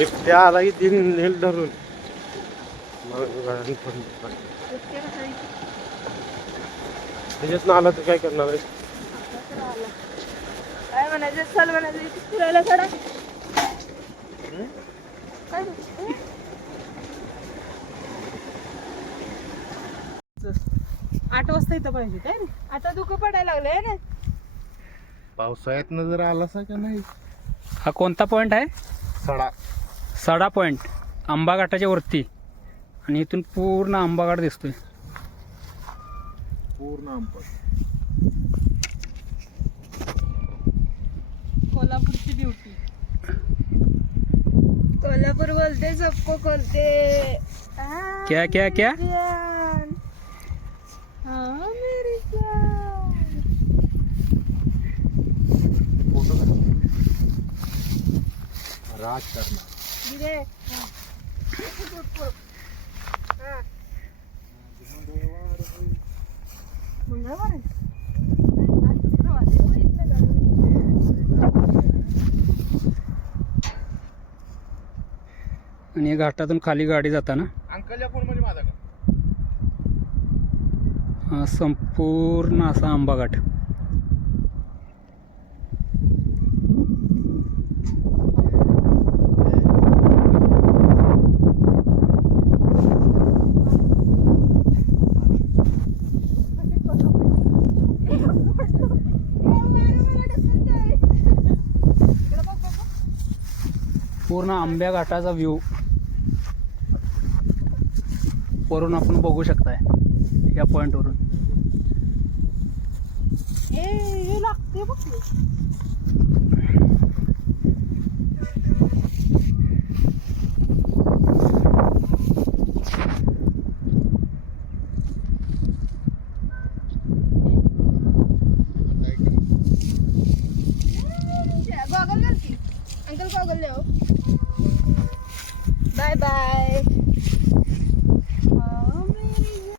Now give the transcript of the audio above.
एकट्या आला की तीन नेल धरून त्याच्यात आला तर काय करणार आहे. काय म्हणायचं चल म्हणायचं फिरायला चढा. काय 8 वाजता इथं पाहिजे काय रे. आता धुकं पडायला लागलंय ना. पावसाळ्यात जर आलासा का नाही. हा कोणता पॉईंट आहे? सडा सडा पॉईंट, आंबा घाटाच्या वरती. आणि इथून पूर्ण आंबा घाट दिसतोय. पूर्ण आंबा. कोल्हापूरची ब्युटी. कोल्हापूर बोलते सबको करते. क्या क्या क्या? हाँ मेरी जान. राज करणार. दिदे. मंगळवार आहे. आज शुक्रवार आहे. इथलं गाडी. आणि या घाटातून खाली गाडी जाताना अंकलच्या फोन मध्ये माझा का हा संपूर्ण असा आंबा घाट. पूर्ण आंब्या घाटाचा व्ह्यू वरून आपण बघू शकताय या पॉइंट वरून. हे लागते बघ. गॉगल घाल की अंकल. गॉगल ले. Bye bye.